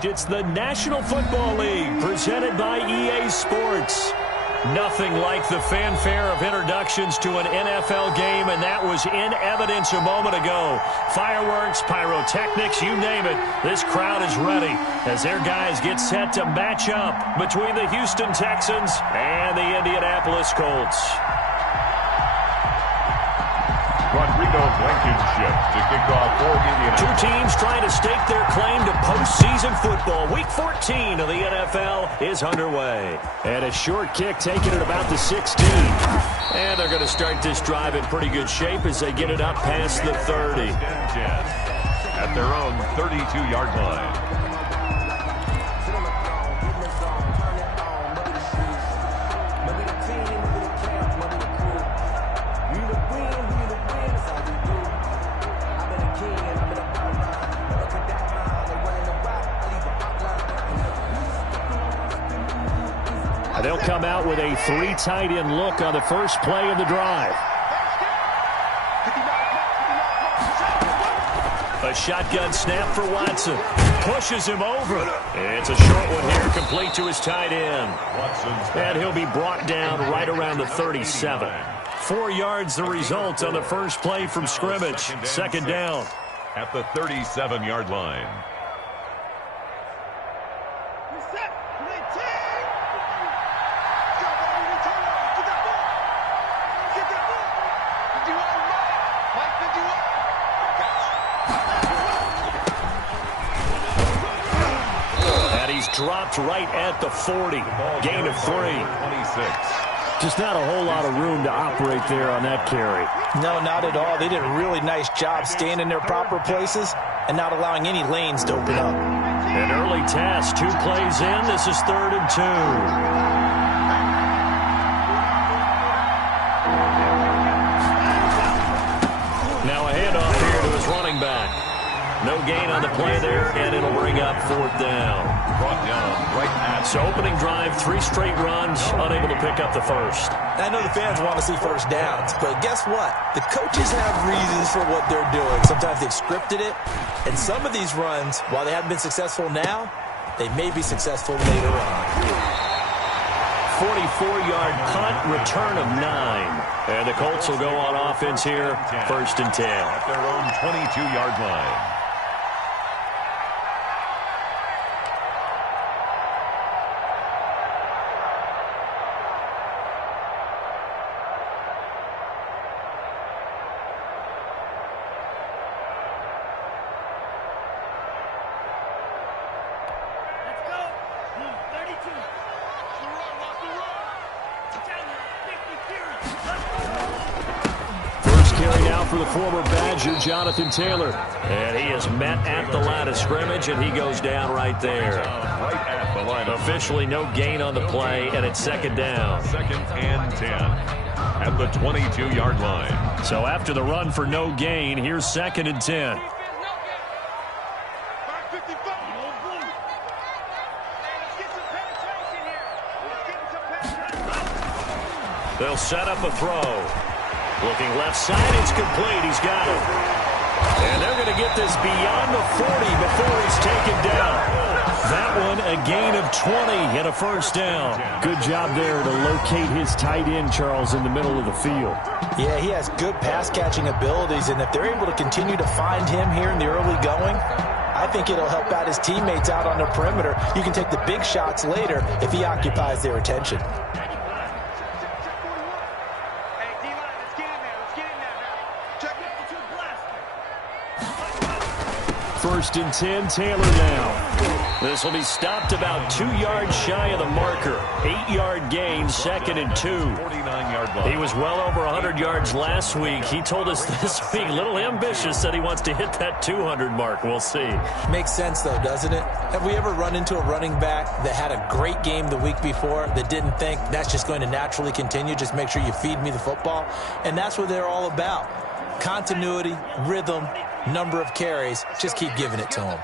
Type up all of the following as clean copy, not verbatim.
It's the National Football League presented by EA Sports. Nothing like the fanfare of introductions to an NFL game, and that was in evidence a moment ago. Fireworks, pyrotechnics, you name it. This crowd is ready as their guys get set to match up between the Houston Texans and the Indianapolis Colts. Rodrigo Blankenship to kick off for Indianapolis. Two teams trying to stake their claim to postseason football. Week 14 of the NFL is underway. And a short kick taken at about the 16. And they're going to start this drive in pretty good shape as they get it up past the 30. At their own 32-yard line. They'll come out with a three tight end look on the first play of the drive. A shotgun snap for Watson. Pushes him over. It's a short one here, complete to his tight end. And he'll be brought down right around the 37. 4 yards the result on the first play from scrimmage. Second down. At the 37-yard line. Dropped right at the 40. Gain of 3. 26. Just not a whole lot of room to operate there on that carry. No, not at all. They did a really nice job staying in their proper places and not allowing any lanes to open up. An early test. 2 plays in. This is 3rd and 2. Now a handoff here to his running back. No gain on the play there, and it'll bring up 4th down. Brought down right at. So opening drive, 3 straight runs, unable to pick up the first. I know the fans want to see first downs, but guess what? The coaches have reasons for what they're doing. Sometimes they've scripted it, and some of these runs, while they haven't been successful now, they may be successful later on. 44-yard punt, return of 9. And the Colts will go on offense here, 1st and 10. At their own 22-yard line. For the former Badger, Jonathan Taylor. And he is met at the line of scrimmage, and he goes down right there. Right at the line. Officially no gain on the play, and it's 2nd down. 2nd and 10 at the 22-yard line. So after the run for no gain, here's 2nd and 10. They'll set up a throw. Looking left side, it's complete. He's got it. And they're going to get this beyond the 40 before he's taken down. That one, a gain of 20 and a 1st down. Good job there to locate his tight end, Charles, in the middle of the field. Yeah, he has good pass-catching abilities, and if they're able to continue to find him here in the early going, I think it'll help out his teammates out on the perimeter. You can take the big shots later if he occupies their attention. 1st and 10, Taylor now. This will be stopped about 2 yards shy of the marker. 8-yard gain, 2nd and 2. 49-yard line. He was well over 100 yards last week. He told us this week, a little ambitious, said he wants to hit that 200 mark. We'll see. Makes sense, though, doesn't it? Have we ever run into a running back that had a great game the week before that didn't think that's just going to naturally continue? Just make sure you feed me the football. And that's what they're all about. Continuity, rhythm, number of carries. Just keep giving it to him.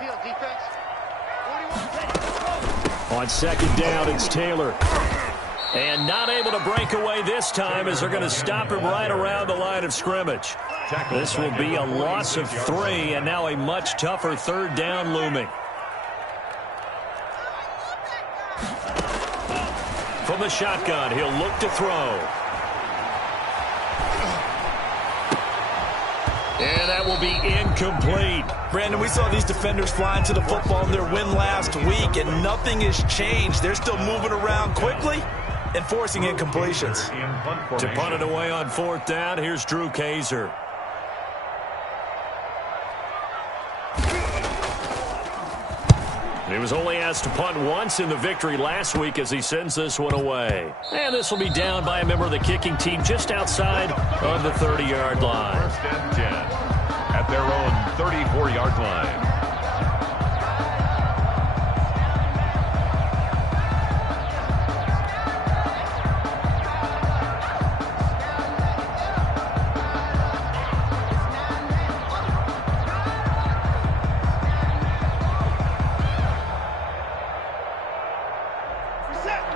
On 2nd down, it's Taylor. And not able to break away this time as they're going to stop him right around the line of scrimmage. This will be a loss of 3, and now a much tougher 3rd down looming. From the shotgun, he'll look to throw. And that will be incomplete. Brandon, we saw these defenders flying to the football in their win last week, and nothing has changed. They're still moving around quickly and forcing incompletions. To punt it away on 4th down, here's Drew Kaiser. He was only asked to punt once in the victory last week as he sends this one away. And this will be down by a member of the kicking team just outside of the 30-yard line. 1st and 10 at their own 34-yard line.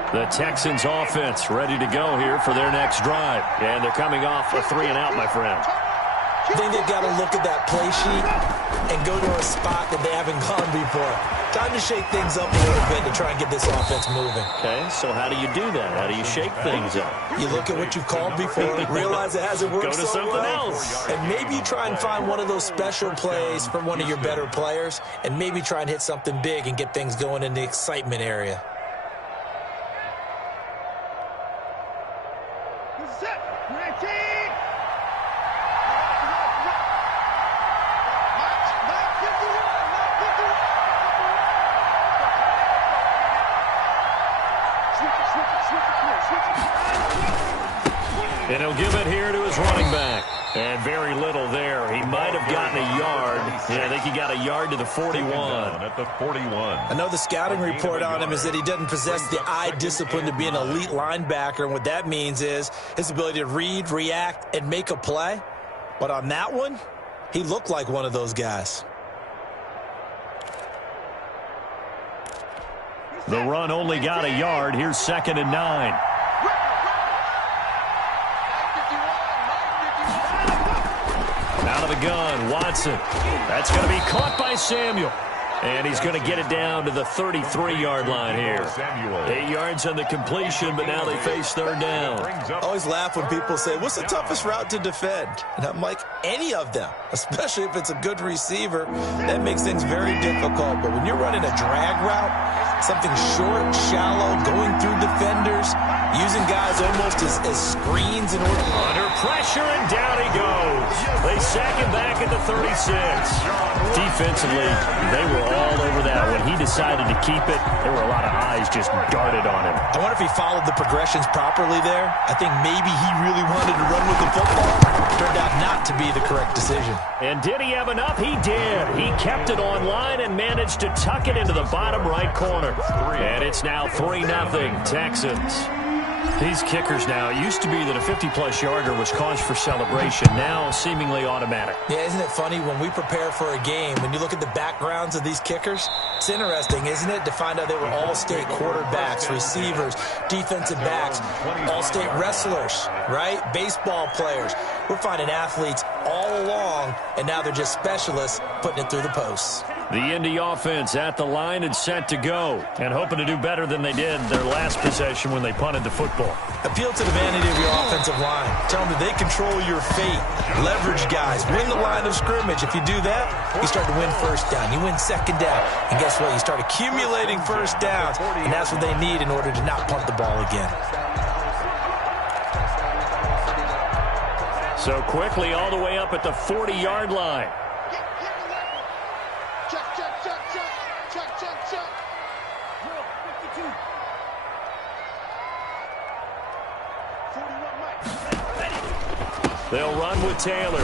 The Texans offense ready to go here for their next drive. And they're coming off a 3-and-out, my friend. I think they've got to look at that play sheet and go to a spot that they haven't gone before. Time to shake things up a little bit to try and get this offense moving. Okay, so how do you do that? How do you shake things up? You look at what you've called before, realize it hasn't worked Go to so something well, else. and maybe you try and find one of those special plays from one of your better players, and maybe try and hit something big and get things going in the excitement area. And he'll give it here to his running back. And very little there. He might have gotten a yard. Yeah, I think he got a yard to the 41. At the 41. I know the scouting report on him is that he doesn't possess the eye discipline to be an elite linebacker, and what that means is his ability to read, react, and make a play. But on that one, he looked like one of those guys. The run only got a yard. Here's 2nd and 9. Out of the gun, Watson. That's going to be caught by Samuel. And he's going to get it down to the 33-yard line here. 8 yards on the completion, but now they face 3rd down. I always laugh when people say, what's the toughest route to defend? And I'm like, any of them, especially if it's a good receiver. That makes things very difficult. But when you're running a drag route, something short, shallow, going through defenders, using guys almost as screens in order. Under pressure, and down he goes. They sack him back at the 36. Defensively, they were all over that. When he decided to keep it, there were a lot of eyes just darted on him. I wonder if he followed the progressions properly there. I think maybe he really wanted to run with the football. Turned out not to be the correct decision. And did he have enough? He did. He kept it on line and managed to tuck it into the bottom right corner. And it's now 3-0 Texans. These kickers now, it used to be that a 50-plus yarder was cause for celebration. Now, seemingly automatic. Yeah, isn't it funny when we prepare for a game, when you look at the backgrounds of these kickers, it's interesting, isn't it, to find out they were all-state quarterbacks, receivers, defensive backs, all-state wrestlers, right? Baseball players. We're finding athletes all along, and now they're just specialists putting it through the posts. The Indy offense at the line and set to go, and hoping to do better than they did their last possession when they punted the football. Appeal to the vanity of your offensive line. Tell them that they control your fate. Leverage guys. Win the line of scrimmage. If you do that, you start to win 1st down. You win 2nd down. And guess what? You start accumulating 1st downs, and that's what they need in order to not punt the ball again. So quickly all the way up at the 40-yard line. They'll run with Taylor.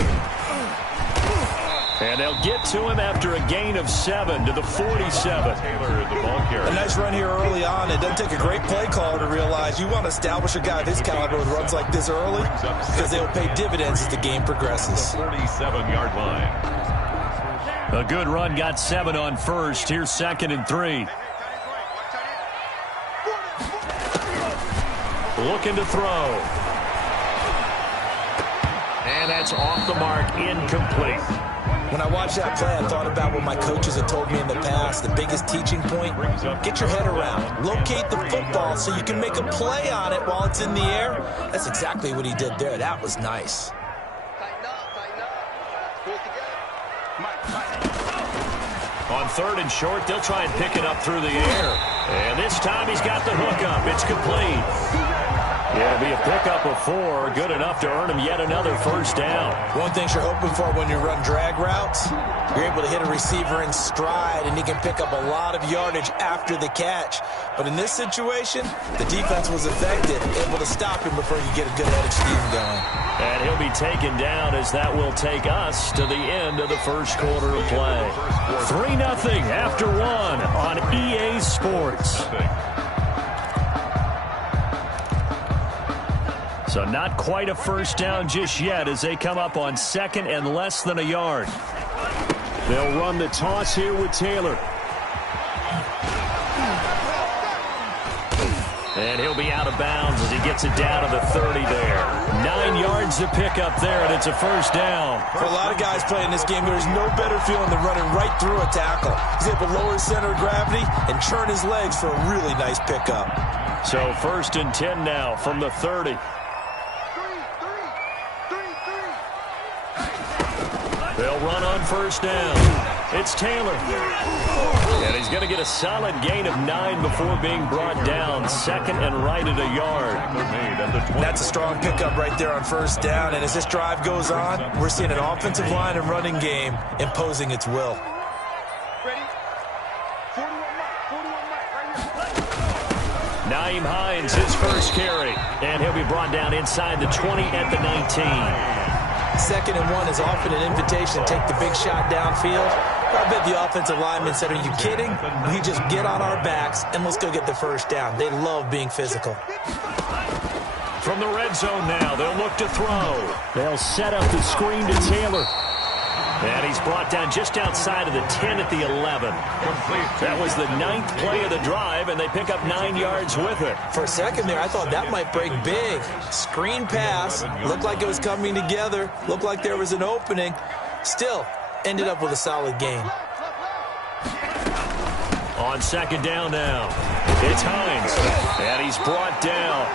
And they'll get to him after a gain of 7 to the 47. Taylor, the ball carrier. A nice run here early on. It doesn't take a great play caller to realize you want to establish a guy of his caliber with runs like this early because they will pay dividends as the game progresses. 47-yard line. A good run got 7 on first. Here's 2nd and 3. Looking to throw. And that's off the mark, incomplete. When I watched that play, I thought about what my coaches had told me in the past. The biggest teaching point, get your head around. Locate the football so you can make a play on it while it's in the air. That's exactly what he did there. That was nice. On 3rd and short, they'll try and pick it up through the air. And this time he's got the hook up. It's complete. It'll be a pickup of 4, good enough to earn him yet another first down. One thing you're hoping for when you run drag routes, you're able to hit a receiver in stride, and he can pick up a lot of yardage after the catch. But in this situation, the defense was effective, able to stop him before you get a good headed scheme going. And he'll be taken down as that will take us to the end of the first quarter of play. 3-0 after 1 on EA Sports. So not quite a first down just yet as they come up on 2nd and less than a yard. They'll run the toss here with Taylor. And he'll be out of bounds as he gets it down to the 30 there. 9 yards to pick up there, and it's a first down. For a lot of guys playing this game, there's no better feeling than running right through a tackle. He's able to lower his center of gravity and churn his legs for a really nice pickup. So 1st and 10 now from the 30. They'll run on first down. It's Taylor. And he's going to get a solid gain of 9 before being brought down. 2nd and right at a yard. That's a strong pickup right there on first down. And as this drive goes on, we're seeing an offensive line and running game imposing its will. Naeem Hines, his first carry. And he'll be brought down inside the 20 at the 19. 2nd and 1 is often an invitation to take the big shot downfield. I bet the offensive lineman said, are you kidding? We just get on our backs and let's go get the first down. They love being physical. From the red zone now, they'll look to throw. They'll set up the screen to Taylor. And he's brought down just outside of the 10 at the 11. That was the 9th play of the drive, and they pick up 9 yards with it. For a second there, I thought that might break big. Screen pass, looked like it was coming together, looked like there was an opening. Still, ended up with a solid gain. On 2nd down now, it's Hines, and he's brought down.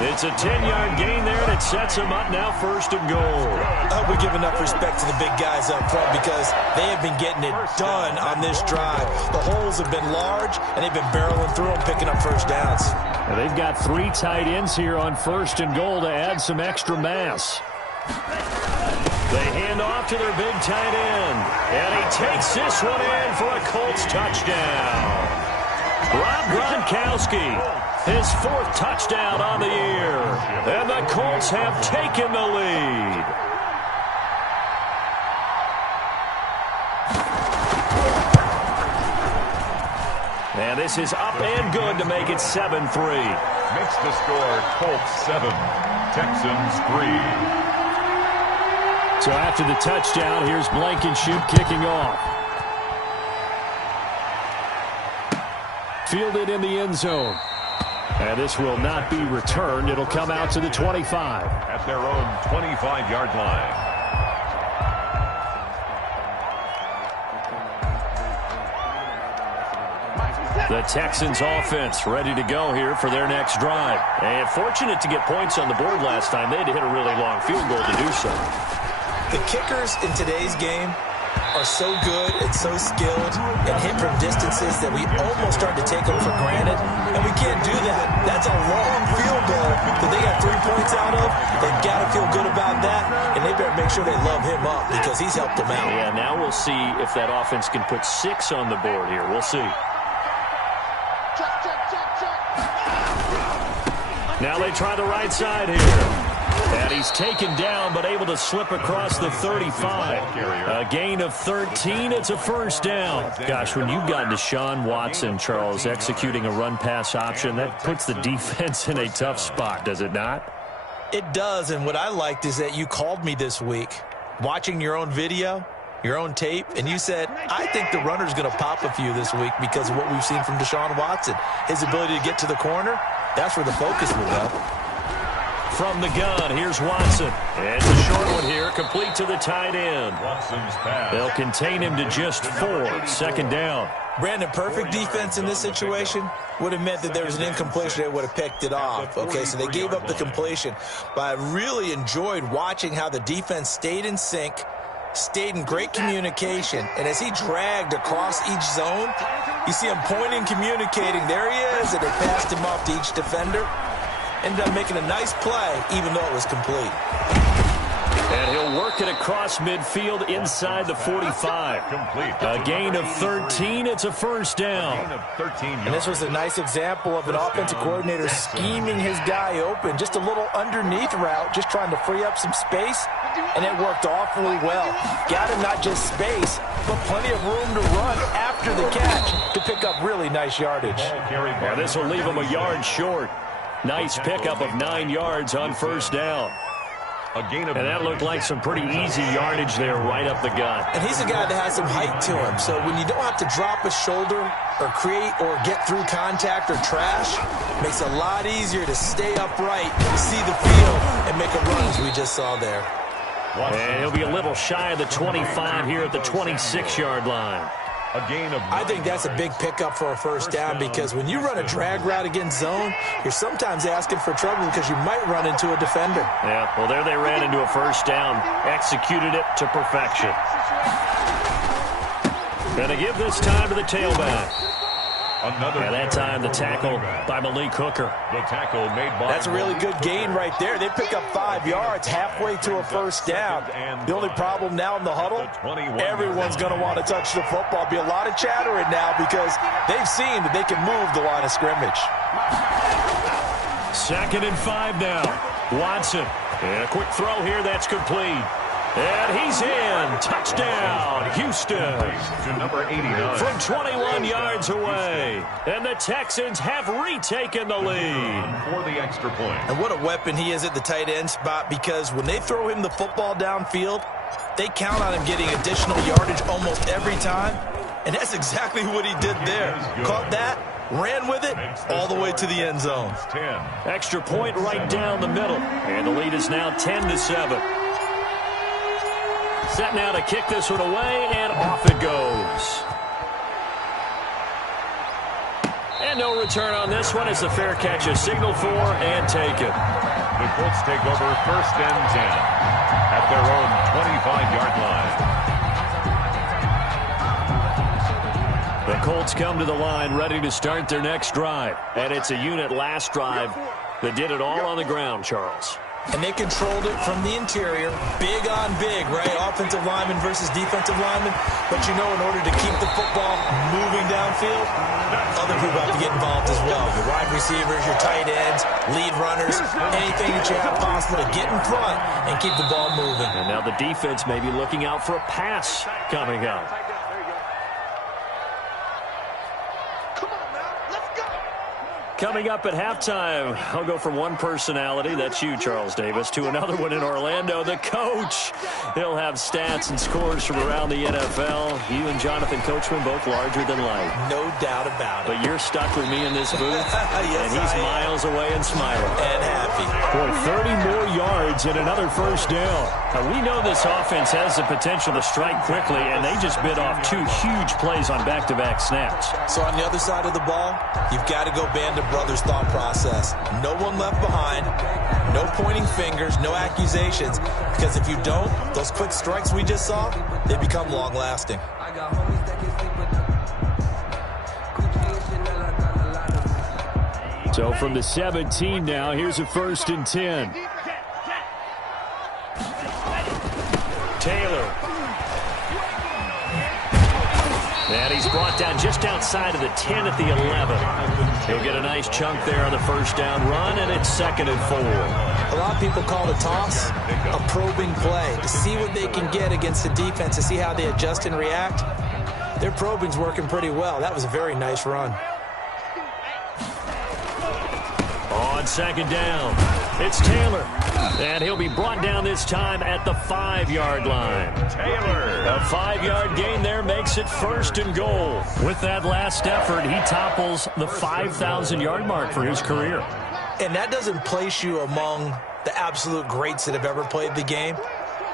It's a 10-yard gain there, and it sets him up now 1st and goal. I hope we give enough respect to the big guys up front because they have been getting it done on this drive. The holes have been large, and they've been barreling through them, picking up first downs. And they've got 3 tight ends here on 1st and goal to add some extra mass. They hand off to their big tight end, and he takes this one in for a Colts touchdown. Rob Gronkowski, his 4th touchdown on the year, and the Colts have taken the lead. And this is up and good to make it 7-3. Makes the score Colts 7, Texans 3. So after the touchdown, here's Blankenship kicking off. Fielded in the end zone. And this will not be returned. It'll come out to the 25. At their own 25-yard line. The Texans offense ready to go here for their next drive. And fortunate to get points on the board last time. They had to hit a really long field goal to do so. The kickers in today's game are so good and so skilled and hit from distances that we almost start to take them for granted, and we can't do that. That's a long field goal that they got 3 points out of. They've got to feel good about that, and they better make sure they love him up because he's helped them out. Yeah, now we'll see if that offense can put 6 on the board here. We'll see. Now they try the right side here. And he's taken down, but able to slip across the 35. A gain of 13. It's a first down. Gosh, when you've got Deshaun Watson, Charles, executing a run-pass option, that puts the defense in a tough spot, does it not? It does, and what I liked is that you called me this week, watching your own video, your own tape, and you said, I think the runner's going to pop a few this week because of what we've seen from Deshaun Watson. His ability to get to the corner, that's where the focus will go. From the gun, here's Watson. It's a short one here, complete to the tight end. Watson's pass. They'll contain him to just 4. Second down. Brandon, perfect defense in this situation would have meant that there was an incompletion. They would have picked it off. Okay, so they gave up the completion. But I really enjoyed watching how the defense stayed in sync, stayed in great communication. And as he dragged across each zone, you see him pointing, communicating. There he is, and they passed him off to each defender. Ended up making a nice play, even though it was complete. And he'll work it across midfield inside the 45. A gain of 13. It's a first down. And this was a nice example of an offensive coordinator scheming his guy open. Just a little underneath route, just trying to free up some space. And it worked awfully well. Got him not just space, but plenty of room to run after the catch to pick up really nice yardage. Now this will leave him a yard short. Nice pickup of 9 yards on first down. And that looked like some pretty easy yardage there right up the gut. And he's a guy that has some height to him. So when you don't have to drop a shoulder or create or get through contact or trash, it makes it a lot easier to stay upright, see the field, and make a run as we just saw there. And he'll be a little shy of the 25 here at the 26-yard line. I think that's a big pickup for a first down because when you run a drag route against zone, you're sometimes asking for trouble because you might run into a defender. Yeah, well, there they ran into a first down, executed it to perfection. Going to give this time to the tailback. And that time the tackle by Malik Hooker. The tackle made by That's a really good gain right there. They pick up 5 yards halfway to a first down. The only problem now in the huddle, everyone's going to want to touch the football. Be a lot of chattering now because they've seen that they can move the line of scrimmage. 2nd and 5 now. Watson. And a quick throw here. That's complete. And he's in. Touchdown, Houston. to number 89. From 21 yards away. And the Texans have retaken the lead. For the extra point. And what a weapon he is at the tight end spot because when they throw him the football downfield, they count on him getting additional yardage almost every time. And that's exactly what he did there. Caught that, ran with it, all the way to the end zone. 10. Extra point right down the middle. And the lead is now 10-7. Set now to kick this one away, and off it goes. And no return on this one as the fair catch is signaled for and taken. The Colts take over 1st and 10 at their own 25-yard line. The Colts come to the line ready to start their next drive. And it's a unit last drive that did it all on the ground, Charles. And they controlled it from the interior, big on big, right? Offensive lineman versus defensive lineman. But you know, in order to keep the football moving downfield, other people have to get involved as well. Your wide receivers, your tight ends, lead runners, anything that you have possible to get in front and keep the ball moving. And now the defense may be looking out for a pass coming up. Coming up at halftime, I'll go from one personality, that's you, Charles Davis, to another one in Orlando, the coach. He'll have stats and scores from around the NFL. You and Jonathan Coachman both larger than life. No doubt about it. But you're stuck with me in this booth, yes, and he's miles away and smiling. And happy. Boy, 30 more yards and another first down. Now, we know this offense has the potential to strike quickly, and they just bit off 2 huge plays on back-to-back snaps. So on the other side of the ball, you've got to go band of brothers thought process. No one left behind, no pointing fingers, no accusations, because if you don't, those quick strikes we just saw, they become long-lasting. So from the 17 now, here's a 1st and 10. Taylor. And he's brought down just outside of the 10 at the 11. He'll get a nice chunk there on the first down run, and it's 2nd and 4. A lot of people call the toss a probing play, to see what they can get against the defense, to see how they adjust and react. Their probing's working pretty well. That was a very nice run. On 2nd down, it's Taylor. And he'll be brought down this time at the 5-yard line. Taylor. A 5-yard gain there makes it 1st and goal. With that last effort, he topples the 5,000-yard mark for his career. And that doesn't place you among the absolute greats that have ever played the game,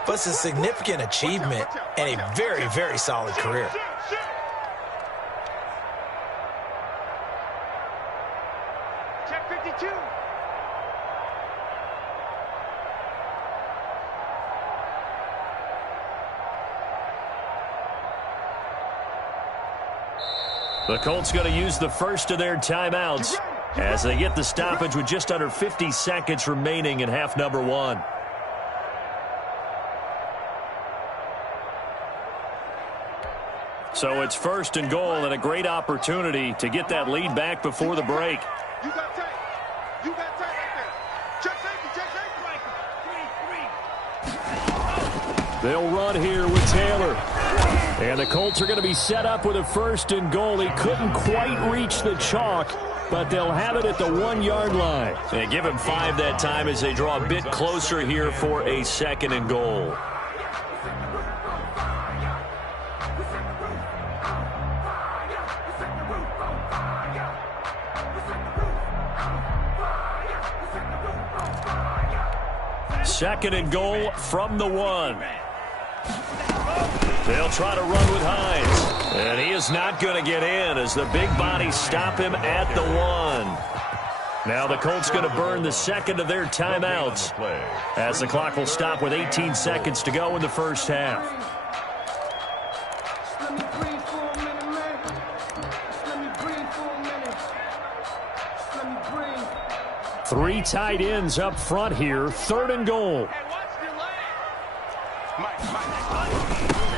but it's a significant achievement and a very, very solid career. Check 52. The Colts going to use the first of their timeouts as they get the stoppage with just under 50 seconds remaining in half number 1. So it's first and goal and a great opportunity to get that lead back before the break. You got tight. You got tight right there. Check safety. Check safety. They'll run here with Taylor. And the Colts are going to be set up with a first and goal. He couldn't quite reach the chalk, but they'll have it at the 1-yard line. They give him 5 that time as they draw a bit closer here for a second and goal. Second and goal from the 1. They'll try to run with Hines. And he is not going to get in as the big bodies stop him at the 1. Now the Colts going to burn the second of their timeouts as the clock will stop with 18 seconds to go in the first half. Three tight ends up front here. Third and goal.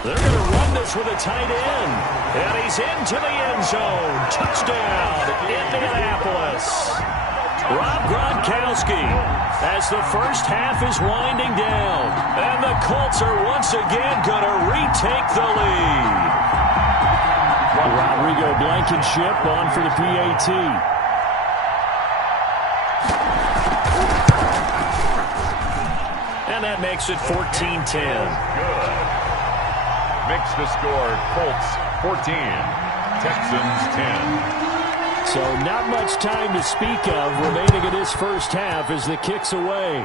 They're going to run this with a tight end. And he's into the end zone. Touchdown, Indianapolis. Rob Gronkowski as the first half is winding down. And the Colts are once again going to retake the lead. Rodrigo Blankenship on for the PAT. And that makes it 14-10. Good. Makes the score Colts 14, Texans 10. So not much time to speak of remaining in this first half as the kick's away.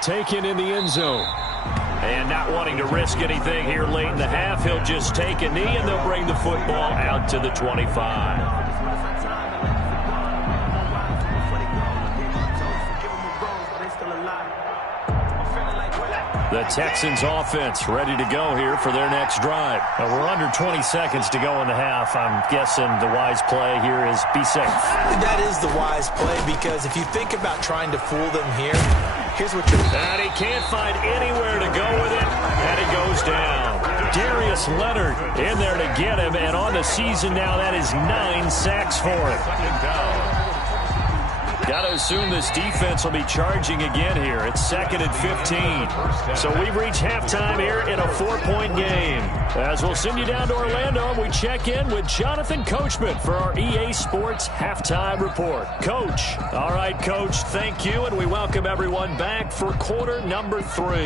Taken in the end zone. And not wanting to risk anything here late in the half, he'll just take a knee and they'll bring the football out to the 25. The Texans offense ready to go here for their next drive. We're under 20 seconds to go in the half. I'm guessing the wise play here is be safe. That is the wise play because if you think about trying to fool them here, here's what you're... And he can't find anywhere to go with it, and he goes down. Darius Leonard in there to get him, and on the season now, that is 9 sacks for him. Got to assume this defense will be charging again here. It's 2nd and 15. So we've reached halftime here in a 4-point game. As we'll send you down to Orlando, we check in with Jonathan Coachman for our EA Sports Halftime Report. Coach. All right, Coach, thank you, and we welcome everyone back for quarter number 3.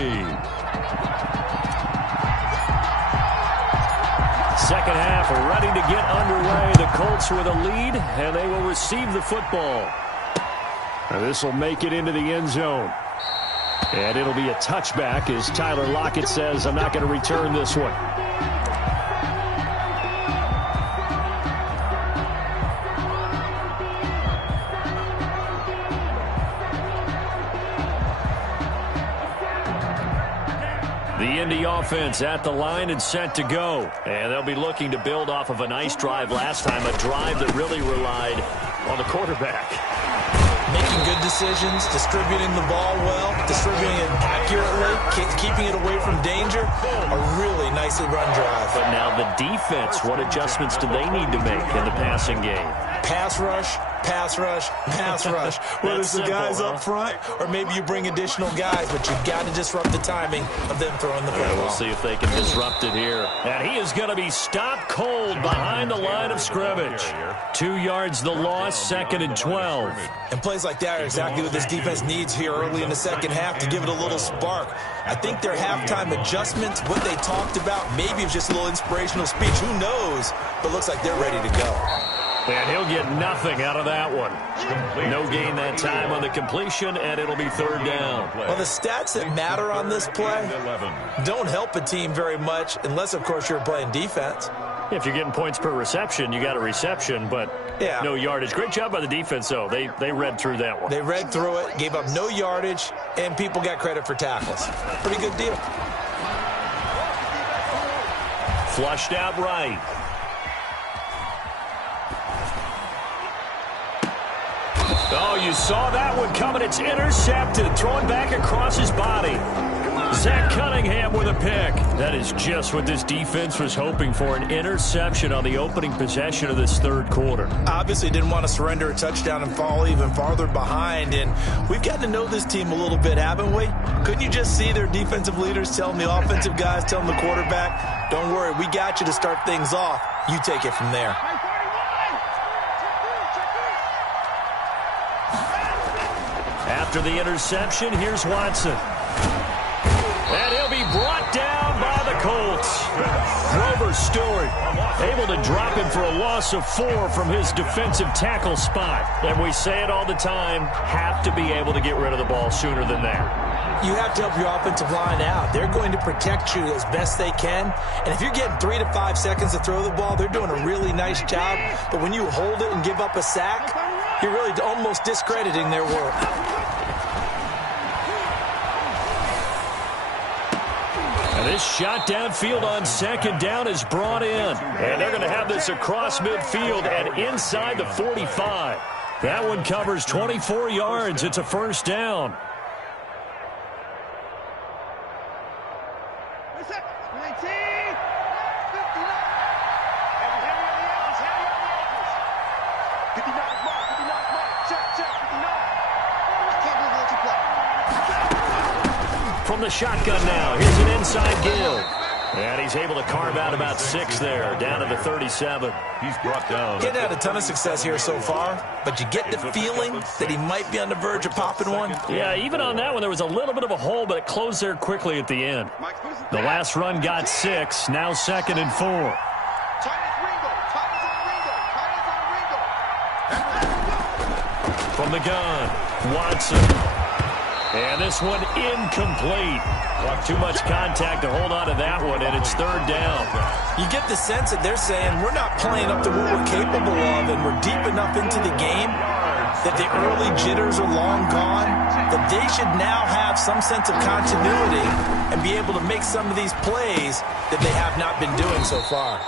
Second half ready to get underway. The Colts with a lead, and they will receive the football. And this will make it into the end zone. And it'll be a touchback as Tyler Lockett says, I'm not going to return this one. The Indy offense at the line and set to go. And they'll be looking to build off of a nice drive last time, a drive that really relied on the quarterback. Making good decisions, distributing the ball well, distributing it accurately, keeping it away from danger. A really nicely run drive. But now the defense, what adjustments do they need to make in the passing game? Pass rush, pass rush, pass rush. Whether it's the guys up front or maybe you bring additional guys, but you've got to disrupt the timing of them throwing the football. We'll see if they can disrupt it here. And he is going to be stopped cold behind the line of scrimmage. 2 yards the loss, 2nd and 12. And plays like that are exactly what this defense needs here early in the second half to give it a little spark. I think their halftime adjustments, what they talked about, maybe it was just a little inspirational speech. Who knows? But looks like they're ready to go. And he'll get nothing out of that one. No gain that time on the completion, and it'll be 3rd down. Well, the stats that matter on this play don't help a team very much unless, of course, you're playing defense. If you're getting points per reception, you got a reception, but no yardage. Great job by the defense, though. They read through that one. They read through it, gave up no yardage, and people got credit for tackles. Pretty good deal. Flushed out right. Oh, you saw that one coming. It's intercepted. Thrown back across his body. Zach Cunningham with a pick. That is just what this defense was hoping for, an interception on the opening possession of this 3rd quarter. Obviously didn't want to surrender a touchdown and fall even farther behind, and we've gotten to know this team a little bit, haven't we? Couldn't you just see their defensive leaders telling the offensive guys, telling the quarterback, don't worry, we got you to start things off. You take it from there. After the interception, here's Watson. And he'll be brought down by the Colts. Grover Stewart able to drop him for a loss of 4 from his defensive tackle spot. And we say it all the time, have to be able to get rid of the ball sooner than that. You have to help your offensive line out. They're going to protect you as best they can. And if you're getting 3 to 5 seconds to throw the ball, they're doing a really nice job. But when you hold it and give up a sack, you're really almost discrediting their work. And this shot downfield on 2nd down is brought in. And they're going to have this across midfield and inside the 45. That one covers 24 yards. It's a 1st down. From the shotgun now, here's an inside give. And he's able to carve out about 6 there, down to the 37. He's brought down. Getting had a ton of success here so far, but you get the feeling that he might be on the verge of popping one. Yeah, even on that one, there was a little bit of a hole, but it closed there quickly at the end. The last run got 6, now 2nd and 4. From the gun, Watson. And this one incomplete. Too much contact to hold on to that one, and it's 3rd down. You get the sense that they're saying we're not playing up to what we're capable of, and we're deep enough into the game that the early jitters are long gone, that they should now have some sense of continuity and be able to make some of these plays that they have not been doing so far.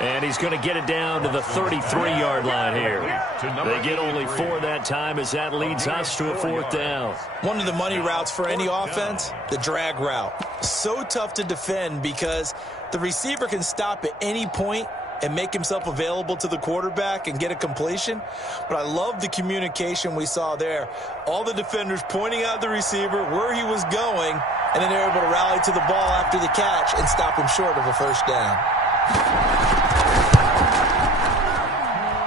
And he's going to get it down to the 33-yard line here. They get only 4 that time as that leads us to a 4th down. One of the money routes for any offense, the drag route. So tough to defend because the receiver can stop at any point and make himself available to the quarterback and get a completion. But I love the communication we saw there. All the defenders pointing out the receiver, where he was going, and then they're able to rally to the ball after the catch and stop him short of a 1st down.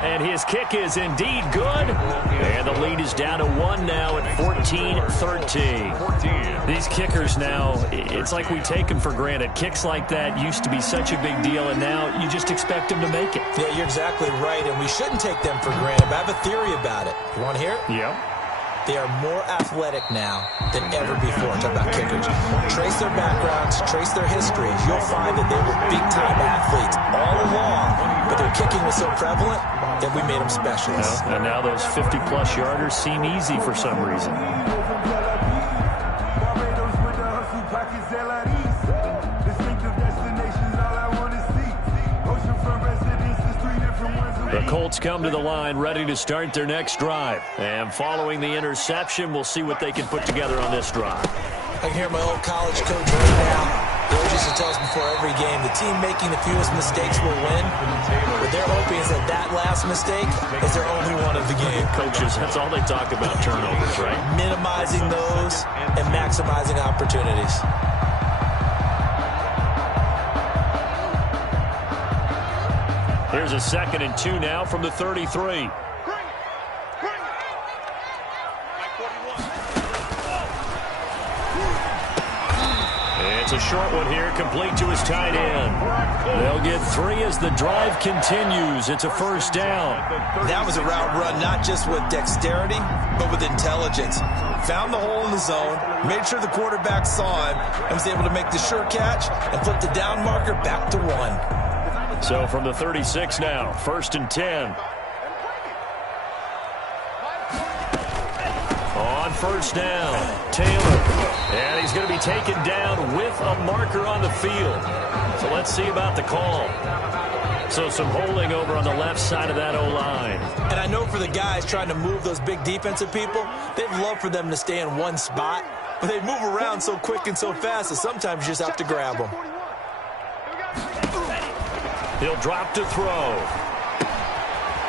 And his kick is indeed good. And the lead is down to 1 now at 14-13. These kickers now, it's like we take them for granted. Kicks like that used to be such a big deal, and now you just expect them to make it. Yeah, you're exactly right, and we shouldn't take them for granted. But I have a theory about it. You want to hear it? Yeah. They are more athletic now than ever before. Talk about kickers. Trace their backgrounds, trace their histories. You'll find that they were big-time athletes all along, but their kicking was so prevalent that we made them specialists. And now those 50-plus yarders seem easy for some reason. The Colts come to the line ready to start their next drive. And following the interception, we'll see what they can put together on this drive. I can hear my old college coach right now. He always used to tell us before every game, the team making the fewest mistakes will win. What they're hoping is that that last mistake is their only one of the game. Coaches, that's all they talk about, turnovers, right? Minimizing those and maximizing opportunities. Here's a 2nd and 2 now from the 33. It's a short one here, complete to his tight end. They'll get 3 as the drive continues. It's a first down. That was a route run not just with dexterity, but with intelligence. Found the hole in the zone, made sure the quarterback saw him, and was able to make the sure catch and put the down marker back to 1. So from the 36 now, first and 10. On first down, Taylor. And he's going to be taken down with a marker on the field. So let's see about the call. So some holding over on the left side of that O-line. And I know for the guys trying to move those big defensive people, they'd love for them to stay in one spot. But they move around so quick and so fast that sometimes you just have to grab them. He'll drop to throw.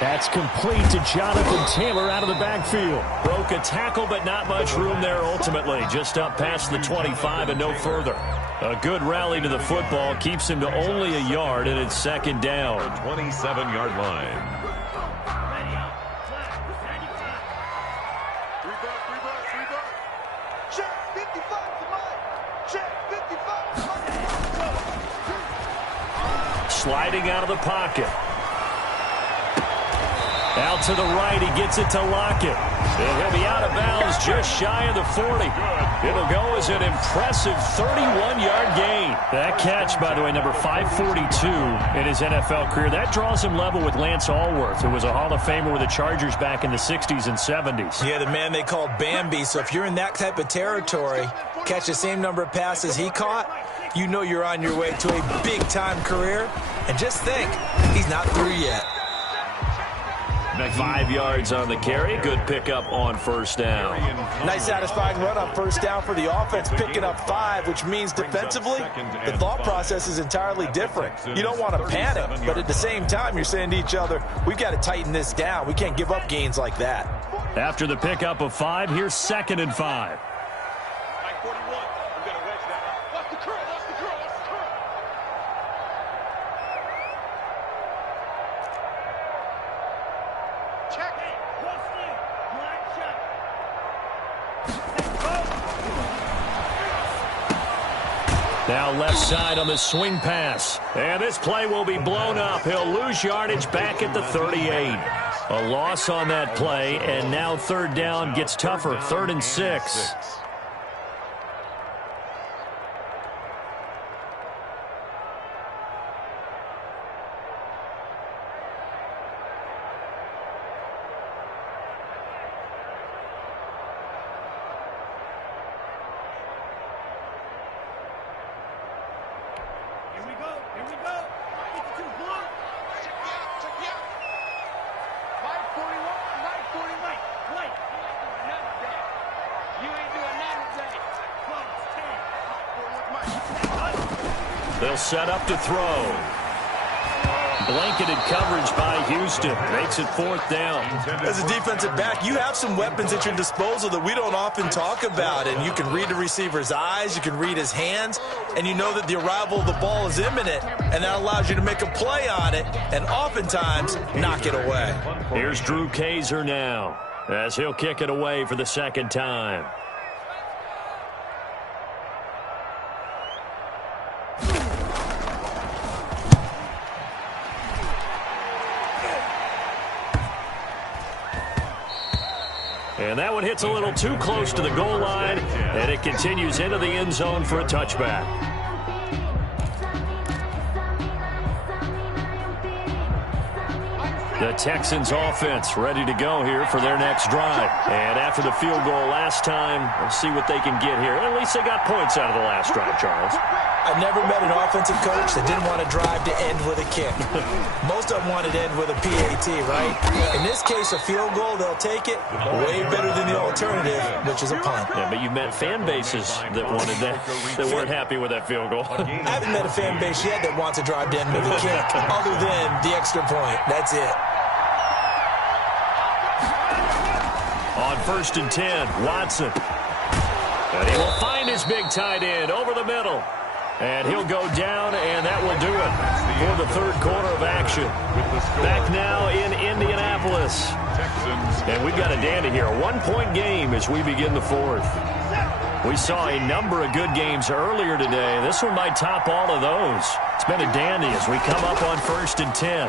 That's complete to Jonathan Taylor out of the backfield. Broke a tackle, but not much room there ultimately. Just up past the 25 and no further. A good rally to the football keeps him to only a yard, and it's second down. 27-yard line. Check 55 to Mike. Check 55 to Mike. Sliding out of the pocket. Out to the right, he gets it to Lockett. And he'll be out of bounds just shy of the 40. It'll go as an impressive 31-yard gain. That catch, by the way, number 542 in his NFL career. That draws him level with Lance Allworth, who was a Hall of Famer with the Chargers back in the 60s and 70s. Yeah, the man they called Bambi. So if you're in that type of territory, catch the same number of passes he caught, you know you're on your way to a big-time career. And just think, he's not through yet. 5 yards on the carry. Good pickup on first down. Nice satisfying run on first down for the offense, picking up 5, which means defensively, the thought process is entirely different. You don't want to panic, but at the same time, you're saying to each other, we've got to tighten this down. We can't give up gains like that. After the pickup of 5, here's second and 5. Mike 41. I'm going to wedge that. What's the curl? What's the curl? What's the curl? Check. Now left side on the swing pass. And this play will be blown up. He'll lose yardage back at the 38. A loss on that play, and now third down gets tougher. 3rd and 6. They'll set up to throw. Blanketed coverage by Houston. Makes it 4th down. As a defensive back, you have some weapons at your disposal that we don't often talk about. And you can read the receiver's eyes, you can read his hands, and you know that the arrival of the ball is imminent. And that allows you to make a play on it and oftentimes knock it away. Here's Drew Kaiser now as he'll kick it away for the second time. And that one hits a little too close to the goal line, and it continues into the end zone for a touchback. The Texans offense ready to go here for their next drive. And after the field goal last time, we'll see what they can get here. At least they got points out of the last drive, Charles. I've never met an offensive coach that didn't want to drive to end with a kick. Most of them wanted to end with a PAT, right? In this case, a field goal, they'll take it. Way better than the alternative, which is a punt. Yeah, but you've met fan bases that wanted that, that weren't happy with that field goal. I haven't met a fan base yet that wants to drive to end with a kick, other than the extra point. That's it. On 1st and 10, Watson. And he will find his big tight end over the middle. And he'll go down, and that will do it for the 3rd quarter of action. Back now in Indianapolis. And we've got a dandy here. A 1-point game as we begin the 4th. We saw a number of good games earlier today. This one might top all of those. It's been a dandy as we come up on 1st and 10.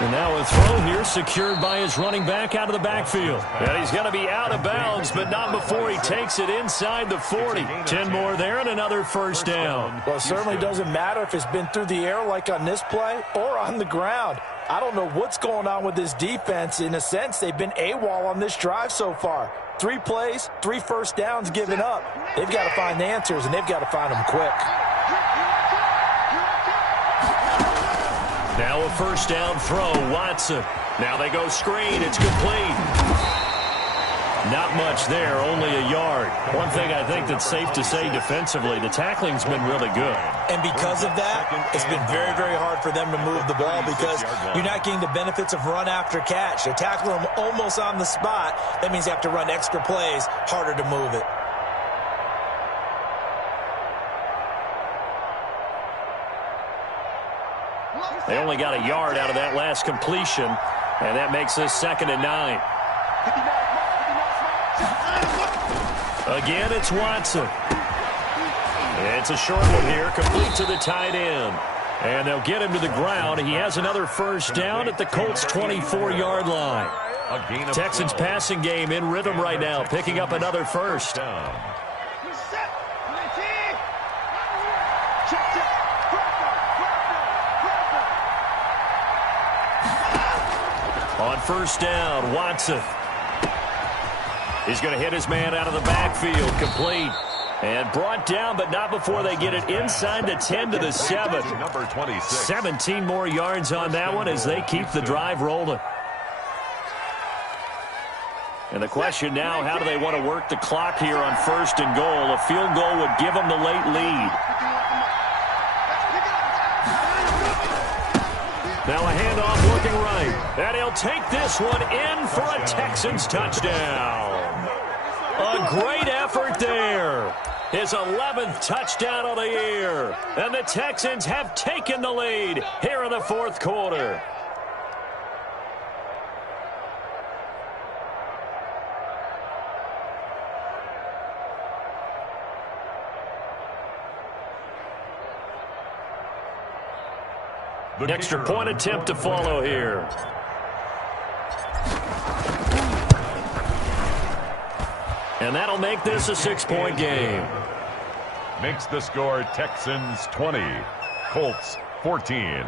And now a throw here secured by his running back out of the backfield. And he's going to be out of bounds, but not before he takes it inside the 40. 10 more there and another first down. Well, it certainly doesn't matter if it's been through the air like on this play or on the ground. I don't know what's going on with this defense. In a sense, they've been AWOL on this drive so far. 3 plays, 3 first downs given up. They've got to find the answers, and they've got to find them quick. Now a first down throw, Watson. Now they go screen, it's complete. Not much there, only a yard. One thing I think that's safe to say defensively, the tackling's been really good. And because of that, it's been very, very hard for them to move the ball because you're not getting the benefits of run after catch. They're tackling them almost on the spot. That means you have to run extra plays, harder to move it. They only got a yard out of that last completion, and that makes this 2nd and 9. Again, it's Watson. It's a short one here, complete to the tight end. And they'll get him to the ground. He has another first down at the Colts' 24-yard line. Texans passing game in rhythm right now, picking up another first. On first down, Watson. He's going to hit his man out of the backfield, complete. And brought down, but not before they get it inside the 10 to the 7. 17 more yards on that one as they keep the drive rolling. And the question now, how do they want to work the clock here on 1st and goal? A field goal would give them the late lead. Now a handoff looking right. And he'll take this one in for a Texans touchdown. A great effort there. His 11th touchdown of the year. And the Texans have taken the lead here in the 4th quarter. Extra point attempt to follow here. And that'll make this a 6-point game. Makes the score Texans 20, Colts 14.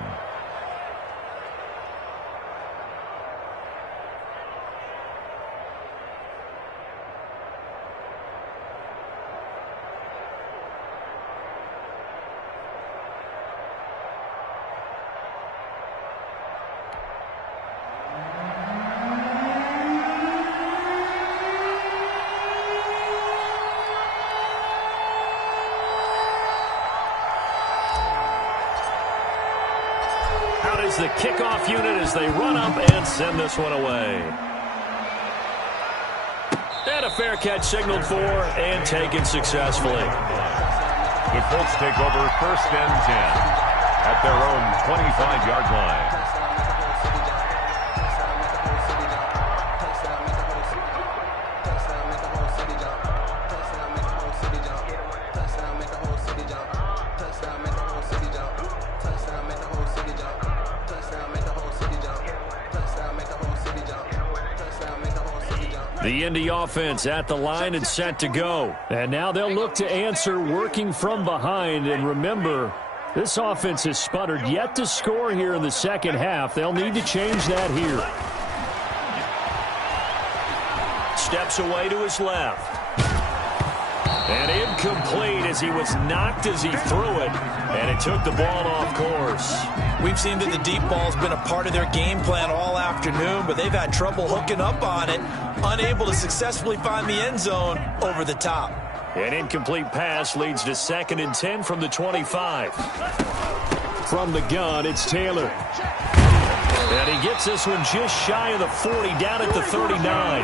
The kickoff unit as they run up and send this one away. And a fair catch signaled for and taken successfully. The Colts take over 1st and 10 at their own 25-yard line. The Indy offense at the line and set to go. And now they'll look to answer working from behind. And remember, this offense has sputtered yet to score here in the 2nd half. They'll need to change that here. Steps away to his left. And incomplete as he was knocked as he threw it. And it took the ball off course. We've seen that the deep ball's been a part of their game plan all afternoon, but they've had trouble hooking up on it, unable to successfully find the end zone over the top. An incomplete pass leads to 2nd and 10 from the 25. From the gun, it's Taylor. And he gets this one just shy of the 40, down at the 39.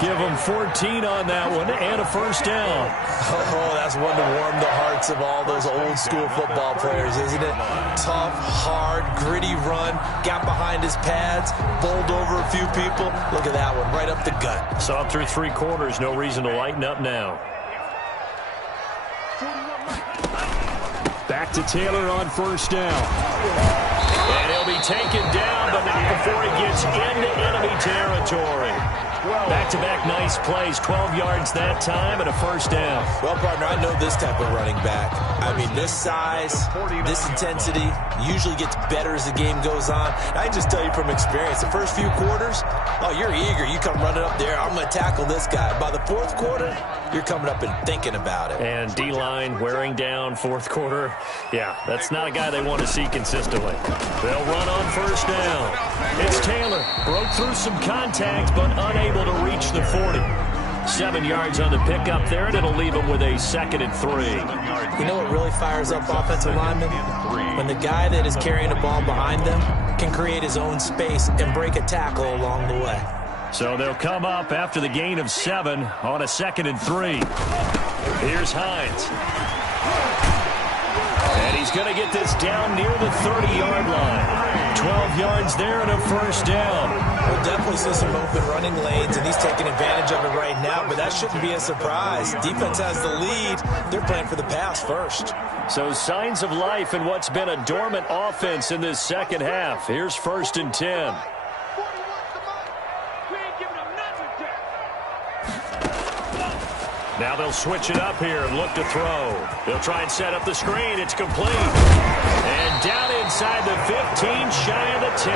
Give him 14 on that one and a first down. Oh, that's one to warm the hearts of all those old school football players, isn't it? Tough, hard, gritty run, got behind his pads, bowled over a few people. Look at that one, right up the gut. Saw through 3 quarters, no reason to lighten up now. Back to Taylor on first down. And he'll be taken down, but not before he gets into enemy territory. Back-to-back nice plays, 12 yards that time and a first down. Well, partner, I know this type of running back. I mean, this size, this intensity usually gets better as the game goes on. And I can just tell you from experience, the first few quarters, oh, you're eager. You come running up there, I'm going to tackle this guy. By the fourth quarter, you're coming up and thinking about it. And D-line wearing down fourth quarter. Yeah, that's not a guy they want to see consistently. They'll run on first down. It's Taylor. Broke through some contact, but unable to reach the 40. 7 yards on the pickup there, and it'll leave him with a 2nd and 3. You know what really fires up offensive linemen? When the guy that is carrying the ball behind them can create his own space and break a tackle along the way. So they'll come up after the gain of 7 on a 2nd and 3. Here's Hines. And he's going to get this down near the 30-yard line. 12 yards there and a first down. We'll definitely see some open running lanes, and he's taking advantage of it right now, but that shouldn't be a surprise. Defense has the lead. They're playing for the pass first. So signs of life in what's been a dormant offense in this second half. Here's 1st and 10. Now they'll switch it up here and look to throw. They'll try and set up the screen. It's complete. And down inside the 15, shy of the 10.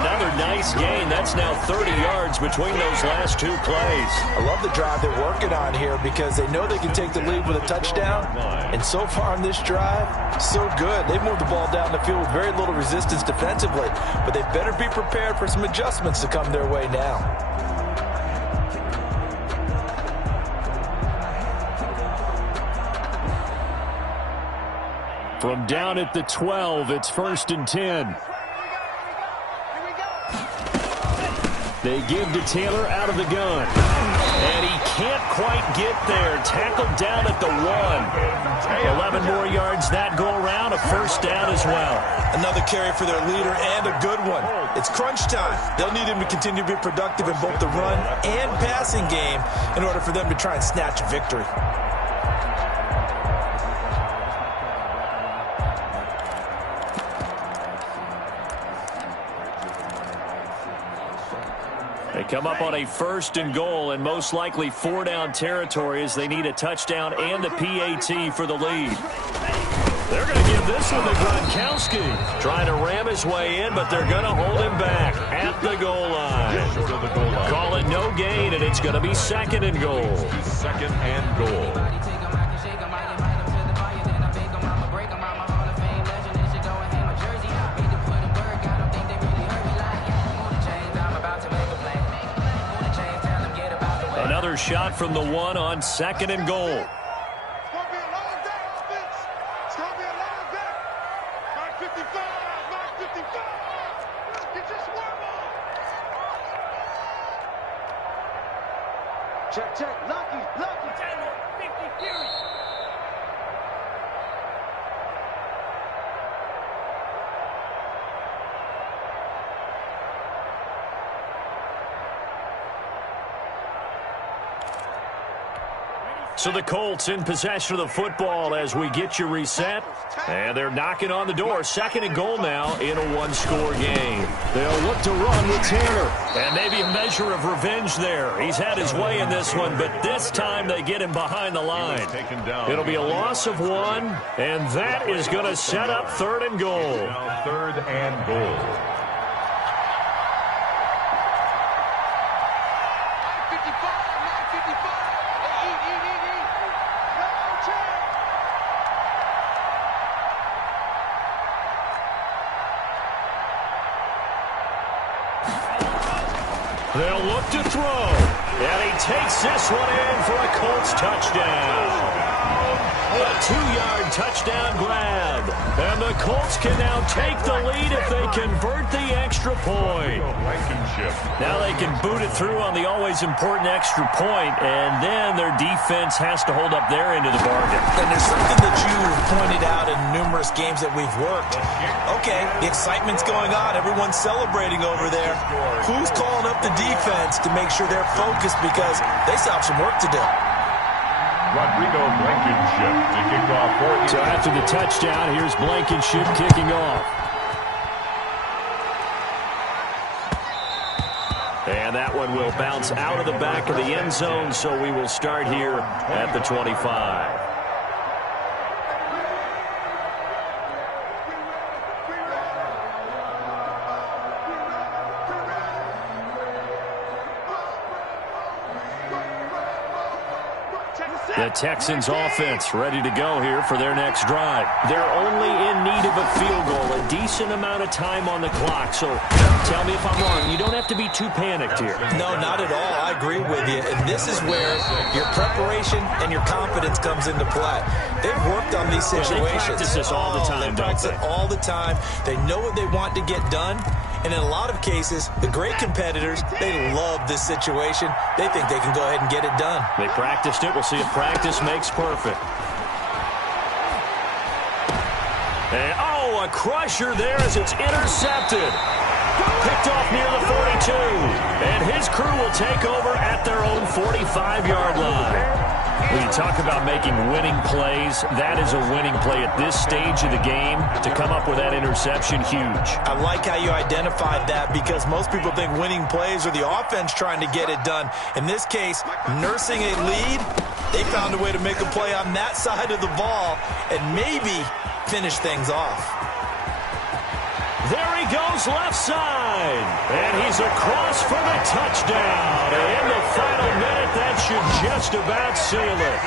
Another nice gain. That's now 30 yards between those last 2 plays. I love the drive they're working on here because they know they can take the lead with a touchdown. And so far on this drive, so good. They've moved the ball down the field with very little resistance defensively. But they better be prepared for some adjustments to come their way now. From down at the 12, it's 1st and 10. They give to Taylor out of the gun. And he can't quite get there. Tackled down at the 1. 11 more yards that go around. A first down as well. Another carry for their leader and a good one. It's crunch time. They'll need him to continue to be productive in both the run and passing game in order for them to try and snatch a victory. They come up on a 1st and goal and most likely 4-down territory as they need a touchdown and a PAT for the lead. They're going to give this one to Gronkowski. Trying to ram his way in, but they're going to hold him back at the goal line. Call it no gain, and it's going to be 2nd and goal. 2nd and goal. Another shot from the 1 on 2nd and goal. Check. Lucky. 50 Fury. So the Colts in possession of the football as we get you reset. And they're knocking on the door. 2nd and goal now in a 1-score game. They'll look to run with Taylor. And maybe a measure of revenge there. He's had his way in this one, but this time they get him behind the line. It'll be a loss of 1, and that is going to set up 3rd and goal. Now 3rd and goal. They'll look to throw. And he takes this one in for a Colts touchdown. A 2-yard touchdown grab. And the Colts can now take the lead if they convert the extra point. Now they can boot it through on the always important extra point, and then their defense has to hold up their end of the bargain. And there's something that you've pointed out in numerous games that we've worked. Okay, the excitement's going on. Everyone's celebrating over there. Who's calling up the defense to make sure they're focused, because they still have some work to do? Rodrigo Blankenship to kick off for you. So after the touchdown, here's Blankenship kicking off. And that one will bounce out of the back of the end zone, so we will start here at the 25. The Texans offense ready to go here for their next drive. They're only in need of a field goal, a decent amount of time on the clock. So tell me if I'm wrong. You don't have to be too panicked here. No, not at all. I agree with you. And this is where your preparation and your confidence comes into play. They've worked on these situations. They practice this all the time, They practice it all the time. They know what they want to get done. And in a lot of cases, the great competitors, they love this situation. They think they can go ahead and get it done. They practiced it. We'll see if practice makes perfect. And, a crusher there as it's intercepted. Picked off near the 42. And his crew will take over at their own 45-yard line. When you talk about making winning plays, that is a winning play at this stage of the game. To come up with that interception, huge. I like how you identified that, because most people think winning plays are the offense trying to get it done. In this case, nursing a lead, they found a way to make a play on that side of the ball and maybe finish things off. There he goes left side. And he's across for the touchdown. In the final minute, that should just about seal it.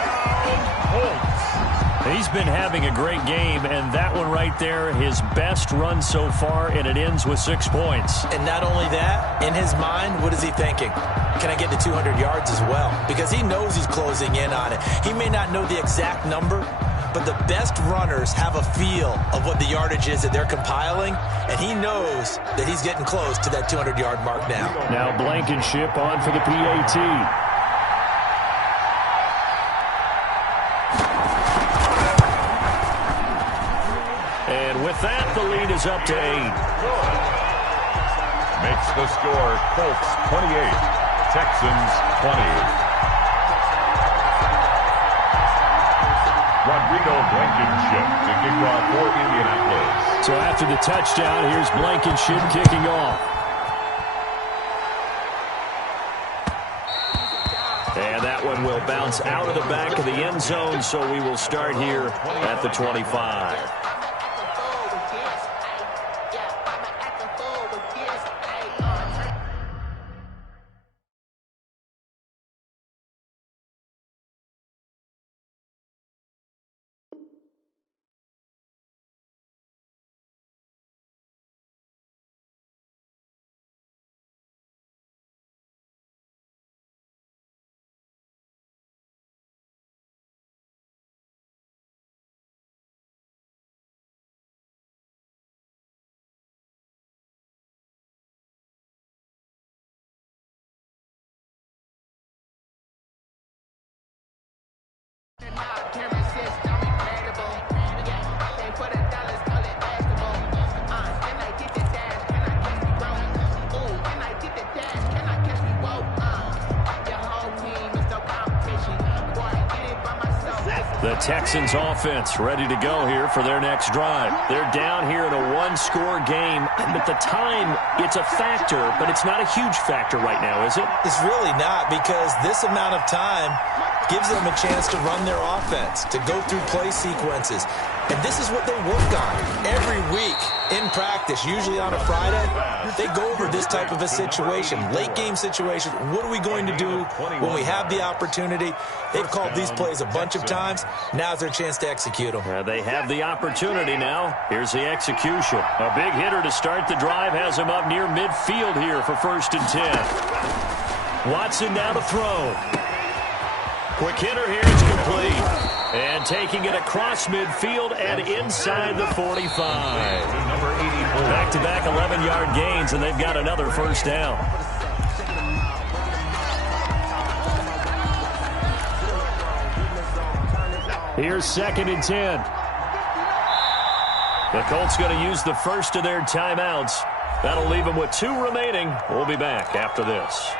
He's been having a great game, and that one right there, his best run so far, and it ends with 6 points. And not only that, in his mind, what is he thinking? Can I get to 200 yards as well? Because he knows he's closing in on it. He may not know the exact number, but the best runners have a feel of what the yardage is that they're compiling, and he knows that he's getting close to that 200-yard mark now. Now Blankenship on for the PAT. And with that, the lead is up to 8. Makes the score Colts 28, Texans 20. Rodrigo Blankenship to kick off for Indianapolis. So after the touchdown, here's Blankenship kicking off. And that one will bounce out of the back of the end zone, so we will start here at the 25. The Texans offense ready to go here for their next drive. They're down here in a one-score game, but the time, it's a factor, but it's not a huge factor right now, is it? It's really not, because this amount of time gives them a chance to run their offense, to go through play sequences. And this is what they work on every week in practice, usually on a Friday. They go over this type of a situation, late game situation. What are we going to do when we have the opportunity? They've called these plays a bunch of times. Now's their chance to execute them. They have the opportunity now. Here's the execution. A big hitter to start the drive has him up near midfield here for 1st and 10. Watson now to throw. Quick hitter here, it's complete. And taking it across midfield and inside the 45. Back-to-back 11-yard gains, and they've got another first down. Here's 2nd and 10. The Colts going to use the first of their timeouts. That'll leave them with 2 remaining. We'll be back after this.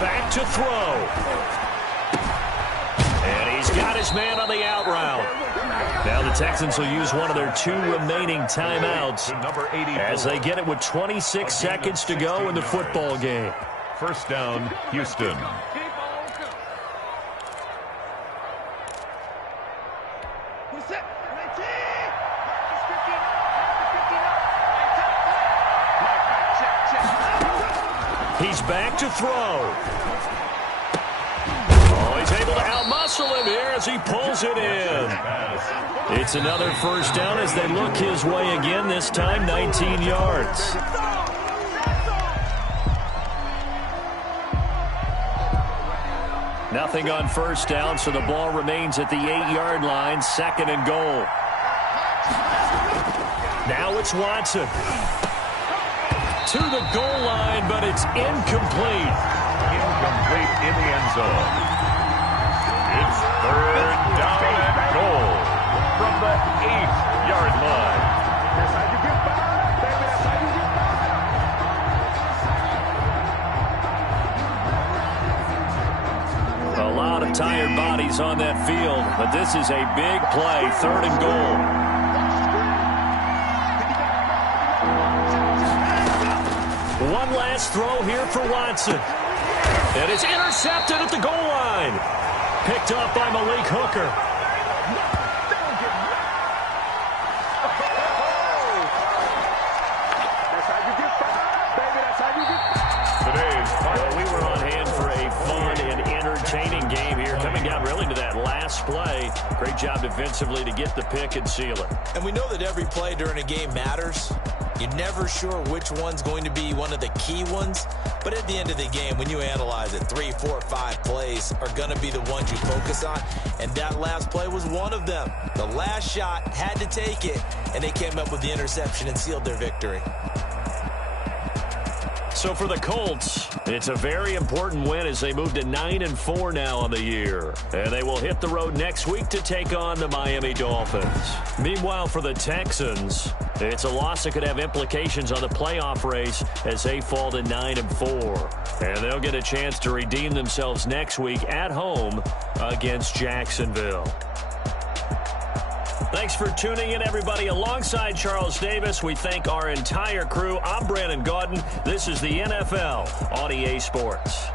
Back to throw. And he's got his man on the out route. Now the Texans will use one of their 2 remaining timeouts as they get it with 26 seconds to go in the football game. First down, Houston. He's back to throw. Oh, he's able to outmuscle him here as he pulls it in. It's another first down as they look his way again, this time 19 yards. Nothing on first down, so the ball remains at the 8-yard line, 2nd and goal. Now it's Watson. To the goal line, but it's incomplete. Incomplete in the end zone. It's 3rd down and goal from the 8-yard line. That's how you get by, baby. That's how you get by. A lot of tired bodies on that field, but this is a big play, 3rd and goal. One last throw here for Watson. And it's intercepted at the goal line. Picked up by Malik Hooker. Well, we were on hand for a fun and entertaining game here. Coming down really to that last play. Great job defensively to get the pick and seal it. And we know that every play during a game matters. You're never sure which one's going to be one of the key ones. But at the end of the game, when you analyze it, 3, 4, 5 plays are going to be the ones you focus on. And that last play was one of them. The last shot had to take it, and they came up with the interception and sealed their victory. So for the Colts, it's a very important win as they move to 9-4 now on the year. And they will hit the road next week to take on the Miami Dolphins. Meanwhile, for the Texans, it's a loss that could have implications on the playoff race as they fall to 9-4. And they'll get a chance to redeem themselves next week at home against Jacksonville. Thanks for tuning in, everybody. Alongside Charles Davis, we thank our entire crew. I'm Brandon Gaudin. This is the NFL on EA Sports.